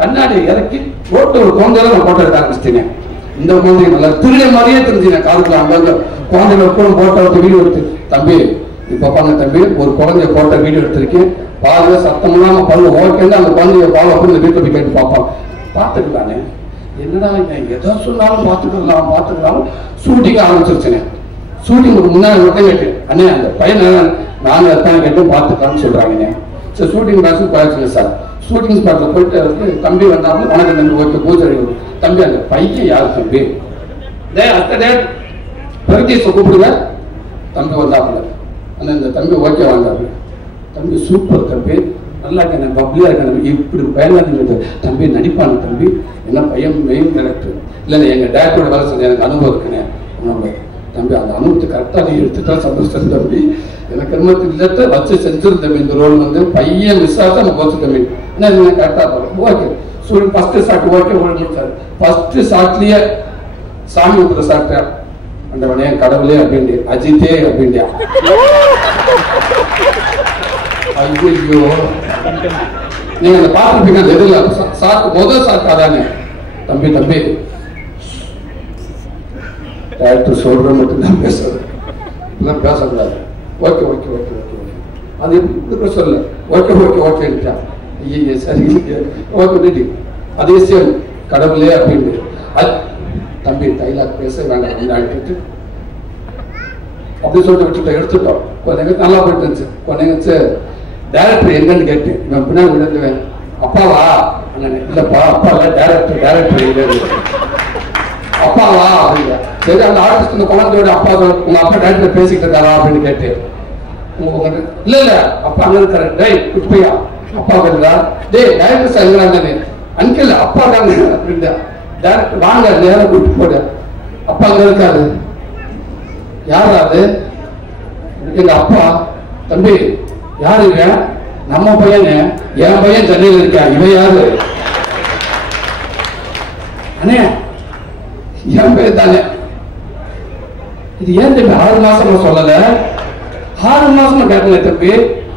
கண்ணாடியை இறக்கி ரோட்டு ஒரு குழந்தையில நான் போட்டோ எடுக்க ஆரம்பிச்சிட்டேன். இந்த குழந்தைங்க நல்லா திருட மாதிரியே தெரிஞ்சுங்க. காருக்குள்ள அங்கங்க குழந்தைங்க போட்டோ எடுத்து வீடியோ எடுத்து, தம்பி இப்ப பாருங்க தம்பி, ஒரு குழந்தைய போட்டோ வீடியோ எடுத்திருக்கேன் பாருங்க, சத்தம் இல்லாம பண்ணு ஓகேன்னு அந்த குழந்தைய பால் அப்படின்னு வீட்டில் போய் கேட்டு பார்ப்பான். பார்த்துக்கலானே என்னடா எதோ சொன்னாலும் பார்த்துக்கலாம். ஷூட்டிங் ஆரம்பிச்சிருச்சேனே. ஷூட்டிங் ஒரு முன்னாடி மட்டும் கேட்டு அண்ணே அந்த பையனை நானும் எத்தனை கேட்டும் பார்த்துக்கலாம்னு சொல்றாங்கண்ணே. சரி ஷூட்டிங் கிளாஸுக்கு போயாச்சுங்க சார். ஷூட்டிங் ஸ்பாட்டில் போயிட்டு தம்பி வந்தாலும் வணக்கம் தம்பி ஓகே பூஜை தம்பி அந்த பையன் யாரு தம்பி பிரகதீஷை கூப்பிடுங்க. தம்பி வந்தாப்புல ஆனால் இந்த தம்பி ஓகே வந்தாப்புல. தம்பி சூப்பர் தம்பி, நல்லா இருக்கேன் பப்ளியா இருக்கேன், இப்படி பயனாக தம்பி நடிப்பான தம்பி, என்ன பையன் மெயின் டைரக்டர் இல்லை எங்கள் டேரக்டரோட வேலை செஞ்ச எனக்கு அனுபவம் இருக்குண்ணே. தம்பி அந்த அனுபவத்தை கரெக்டாக நீ எடுத்துட்டா சந்தோஷம் தம்பி, எனக்கு அனுபவத்தை வச்சு செஞ்சிரு தம்பி. இந்த ரோல் வந்து பையன் மிஸ் ஆக நம்ம போச்சு தம்பி, என்ன கரெக்டாக போகிறோம் ஓகே. சூரியன் ஃபர்ஸ்ட் ஷாட் ஓகே முடிச்சாரு. ஃபர்ஸ்ட் ஷாட்லயே சாமி ஊத்துற ஷாட் அந்தவனே கடவுளே அப்படின்னு அஜித்தே அப்படின்டியா. ஐயோ நீங்க அந்த பார்த்துருப்பீங்க அந்த எதிரில ஷாட் முதல் ஷாட் அதானே. தம்பி டைரக்டர் சொல்ற மட்டும் தான் பேசுறது, இதெல்லாம் பேசக்கூடாது. ஓகே அது எப்படி சொல்ல ஓகே சரி ஓகே அதே சேம் கடவுளே அப்படின்னு தம்பி டைலாக் பேச வேண்டாம் அப்படி சொல்லிட்டு விட்டுட்டோம், எடுத்துட்டோம். கொஞ்சம் நல்லா போயிட்டு இருந்துச்சு. கொஞ்சம் டைரக்டர் எங்கன்னு கேட்டேன். இவன் பின்னாடி விழுந்துவேன். அப்பாவா? இல்லப்பா அப்பா இல்ல டைரக்டர் அப்பாவா அப்படிங்க. சரி அந்த ஆர்டிஸ்ட் இந்த குழந்தையோட அப்பா உங்க அப்பா டைரக்டர் பேசிக்கிட்டு இருக்காரா அப்படின்னு கேட்டேன். இல்ல அப்பா அங்க இருக்கிற டேய் குட்டியா அப்பா வருதா டேய் டைரக்டர் சார் இருக்கிறாங்க அங்கிள் அப்பா தாங்க அப்படின்டா. டைரக்டர் வாங்க நேரம் கூப்பிட்டு போட அப்பா அங்க இருக்காரு. யாரா அது? எங்க அப்பா. தம்பி யாரு இருக்க? நம்ம பையனு, என் பையன் சென்னையில் இருக்கான். இவன் யாரு? அண்ணே என் பையன் தானே. இது ஏன் தம்பி 6 மாசமா சொல்லல? 6 மாசமா கேட்கல தம்பி.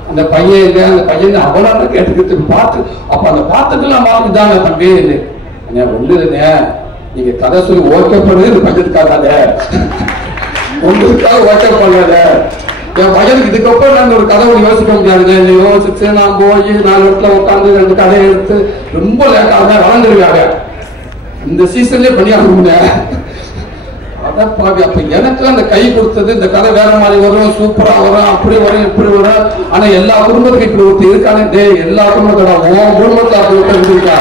அந்த பையன் எங்க? அந்த பையன் அவனால கேட்டுக்கிட்டு பார்த்து அப்ப அந்த பார்த்துக்கலாம் மார்க்கு தானே தம்பி. அண்ணே ஒண்ணு இல்லைண்ணே, நீங்க கதை சொல்லி ஓகே பண்ணுறது இந்த பையனுக்காக உங்களுக்காக ஓகே பண்ணல. என் பையனுக்கு இதுக்கப்புறம் நான் ஒரு கதை யோசிக்க முடியாது. யோசிச்சு நான் போய் 4 இடத்துல உட்காந்து 2 கதையை எடுத்து ரொம்ப லேட்டாக வளர்ந்துருக்காங்க. இந்த சீசன்லயே பண்ணியாங்க. அதான் பாவி அப்ப எனக்கு அந்த கை கொடுத்தது இந்த கதை வேற மாதிரி வரும், சூப்பரா வரும், அப்படி வரும் இப்படி வரும். ஆனா எல்லா குடும்பத்துக்கும் இப்படி ஒருத்தர் இருக்கானே. டே எல்லா குடும்பத்தோட உன் குடும்பத்துல அப்படி ஒருத்தர் இருந்திருக்கா,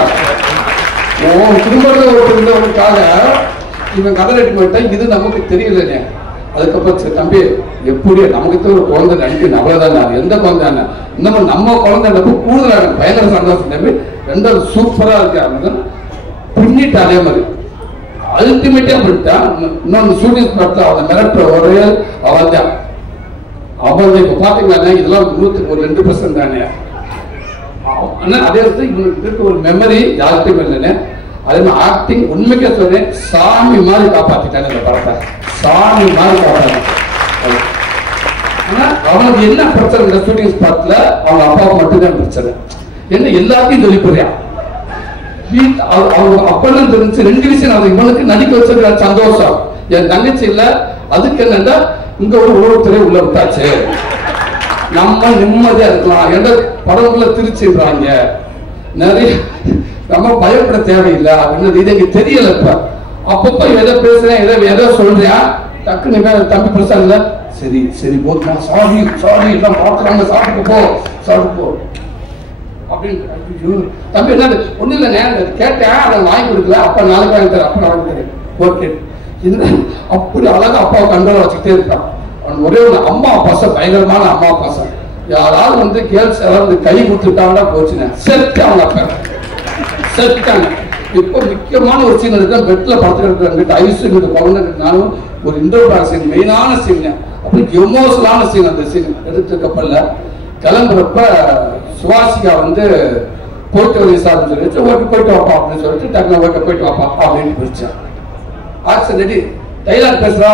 உன் குடும்பத்துல ஒருத்தர் இருந்தவனுக்காக இவன் கதை ரெடி பண்ணிட்டேன். இது நமக்கு தெரியலனே. அதுக்கப்புறம் தம்பி எப்படி நமக்கு ஒரு குழந்தை நடிக்கணும் அவ்வளவுதான். எந்த குழந்தை இந்த மாதிரி நம்ம குழந்தை கூடுதலாக பயங்கர சந்தோஷம் தம்பி. 2 சூப்பரா இருக்கு பின்னிட்டு அதே மாதிரி அல்டிமேட்டா பண்ணிட்டா. இன்னொன்று ஷூட்டிங் ஸ்பாட்ல அவன் மிரட்டுற ஒரே அவன் தான். அவன் இப்ப பாத்தீங்கன்னா இதெல்லாம் 2% தானே. அதே இவனுக்கு ஒரு மெமரி யாருக்கும் இல்லைன்னு. அதே மாதிரி ஆக்டிங் உண்மைக்கே சொல்றேன், சாமி மாதிரி காப்பாத்திட்டாங்க இந்த படத்தை. சாமி மாதிரி காப்பாற்ற. ஆனா அவனுக்கு என்ன பிரச்சனை இந்த ஷூட்டிங் ஸ்பாட்ல? அவங்க அப்பாவுக்கு மட்டும்தான் பிரச்சனை. என்ன எல்லாத்தையும் சொல்லி போறியா அவங்க அப்பெல்லாம் தெரிஞ்சு 2 விஷயம். அது இவனுக்கு நடிக்க வச்சிருக்கிற சந்தோஷம். என் தங்கச்சி இல்ல, அதுக்கு என்னன்னா இங்க ஒரு உறவுத்துறை உள்ள விட்டாச்சு, நம்ம நிம்மதியா இருக்கலாம். எந்த படங்குள்ள திருச்சிடுறாங்க நிறைய, நம்ம பயப்பட தேவையில்லை அப்படின்னு இது எனக்கு தெரியல. இப்ப அப்பப்ப எதை பேசுறேன் எதை சொல்றேன் டக்குன்னு தம்பி பிரசாத் இல்ல சரி போதுமா சாரி எல்லாம் பாக்குறாங்க சாப்பிட்டு போ அப்படின்னு. தம்பி என்ன ஒண்ணு இல்லைங்க கேட்டேன், அதை வாங்கி கொடுக்கல. அப்ப நாளைக்கு வாங்கி தரேன், அப்ப வாங்கி தரேன் ஓகே. அப்படி அழகா அப்பாவை கண்ட்ரோல் வச்சுக்கிட்டே இருக்கான். அவன் ஒரே ஒரு அம்மா பாசம், பயங்கரமான அம்மா பாசம். யாராவது வந்து கேர்ள்ஸ் யாராவது கை கொடுத்துட்டாங்கன்னா போச்சுங்க செத்து அவங்க அப்ப செத்தாங்க. இப்போ முக்கியமான ஒரு சீன் இருக்கு, பெட்ல படுத்துக்கிட்டு ஐஸ்வர்ய குழந்தை நானும் ஒரு இன்டர்பிளாக் சீன், மெயினான சீன், அப்படி எமோஷனலான சீன். அந்த சீன் எடுத்து கப்பல்ல கிளம்புறப்ப சுவாசிகா வந்து போயிட்டு வந்து சாப்பிட்டு சொல்லிச்சு, ஓகே போயிட்டு வாப்பா அப்படின்னு சொல்லிட்டு டக்குனு ஓகே போயிட்டு வாப்பா அப்படின்னு பிடிச்சா. ஆக்சன் ரெடி, டைலாக் பேசுறா,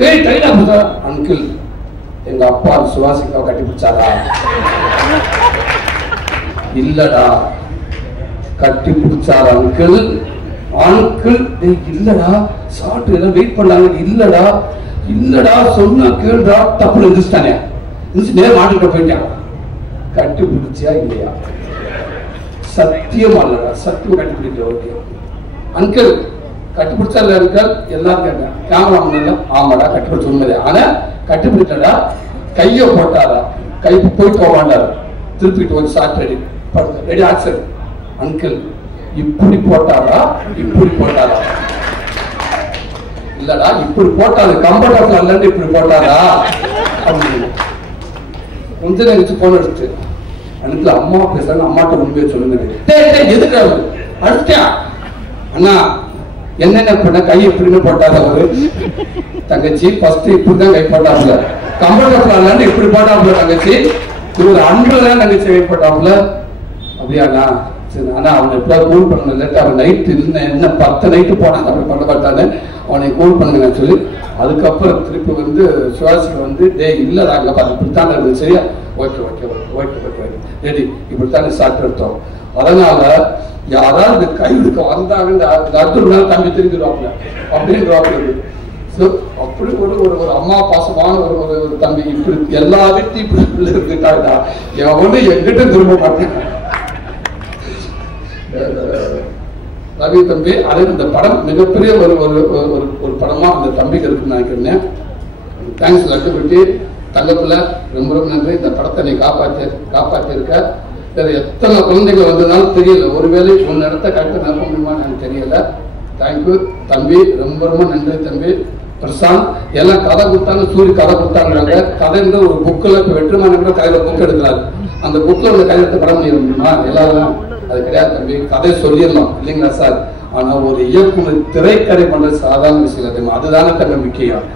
டைலாக் பேசுறா. அங்கிள் எங்க அப்பா சுவாசிகாவை கட்டி பிடிச்சாரா? இல்லடா கட்டி பிடிச்சாரா அங்கிள்? அங்கிள் இல்லடா சாப்பிட்டு எல்லாம் வெயிட் பண்ணாங்க. இல்லடா இல்லடா சொன்னா கேளுடா. தப்பு இருந்துச்சுட்டானே நேரம் மாட்டுக்கிட்ட போயிட்டான். கட்டி பிடிச்சியா இல்லையா? சத்தியமா இல்லடா, சத்தியம் கட்டி பிடிக்கல. ஓகே அங்கிள் கட்டி பிடிச்சா இல்ல அங்கிள்? எல்லாரும் கேட்டேன். கேமரா இல்ல, ஆமாடா கட்டி பிடிச்ச உண்மையா. ஆனா கட்டி பிடிச்சடா, கைய போட்டாரா? கை போயிட்டு போவாண்டாரு. திருப்பிட்டு ஒரு shot ready ready action. Uncle இப்படி போட்டாரா இப்படி போட்டாரா? இல்லடா இப்படி போட்டாரு, கம்ஃபர்டபுள் இல்லன்னு இப்படி போட்டாரா அப்படின்னு கொஞ்ச நேரம் போன் எடுத்து அன்னைக்கு அம்மா பேசுறாங்க, அம்மாட்ட உண்மையை சொல்லுங்க. எதுக்கு அடிச்சிட்டியா அண்ணா? என்னென்ன பண்ண கை எப்படின்னு போட்டாரு அவரு? தங்கச்சி ஃபர்ஸ்ட் இப்படிதான் கை போட்டாப்புல, கம்ஃபர்டபுள் இல்லன்னு இப்படி போட்டாப்புல தங்கச்சி. இவர் அன்புதான் தங்கச்சி கை போட்டாப்புல. அப்படியாண்ணா? சரி ஆனா அவனை எப்படியா கூல் பண்ணல, அவன் நைட்டு என்ன 10 நைட்டு போனான் அப்படி பண்ண பார்த்தானே, அவனை கூல் பண்ணுங்க சொல்லி அதுக்கப்புறம் திருப்பி வந்து சுவாசிக்க வந்து டே இல்லடா அங்க பார்த்து இப்படித்தான் இருந்தது சரியா? Okay okay okay okay ready இப்படித்தான் சாப்பிட்டு எடுத்தோம். அதனால யாராவது கை எடுக்க வந்தாங்க அடுத்த நாள் தம்பி தெரிஞ்சிருவாங்க அப்படின்னு அப்படி ஒரு அம்மா பாசமான ஒரு தம்பி. இப்படி எல்லா வீட்டையும் இப்படி இருந்துட்டாங்கடா, எவனும் எங்கிட்ட திரும்ப மாட்டேன். ரவி தம்பி அதே இந்த படம் மிகப்பெரிய ஒரு படமா அந்த தம்பிக்கு இருக்குன்னு நினைக்கிறேன். தேங்க்ஸ் லட்டுப்பட்டி தங்கத்துல ரொம்ப ரொம்ப நன்றி. இந்த படத்தை நீ காப்பாற்றி இருக்க. வேற எத்தனை குழந்தைகள் வந்ததுனாலும் தெரியல, ஒருவேளை ஒன்னு இடத்த கரெக்டாக நிரப்ப முடியுமான்னு எனக்கு தெரியல. தேங்க்யூ தம்பி, ரொம்ப ரொம்ப நன்றி தம்பி. பிரசாந்த் எல்லாம் கதை கொடுத்தாங்க, சூரிய கதை கொடுத்தாங்க. கதைன்ற ஒரு புக்கில் இப்போ வெற்றிமாறன் கையில் புக் எடுக்கிறாரு, அந்த புக்கில் ஒரு கையெழுத்து படம் பண்ணிட முடியுமா? எல்லாரும் அது கிடையாது தம்பி, கதை சொல்லிடலாம் இல்லைங்களா சார்? ஆனா ஒரு இயக்குனர் திரைக்கதை பண்றது சாதாரண விஷயம், அதுதானே தம்பி முக்கியம்.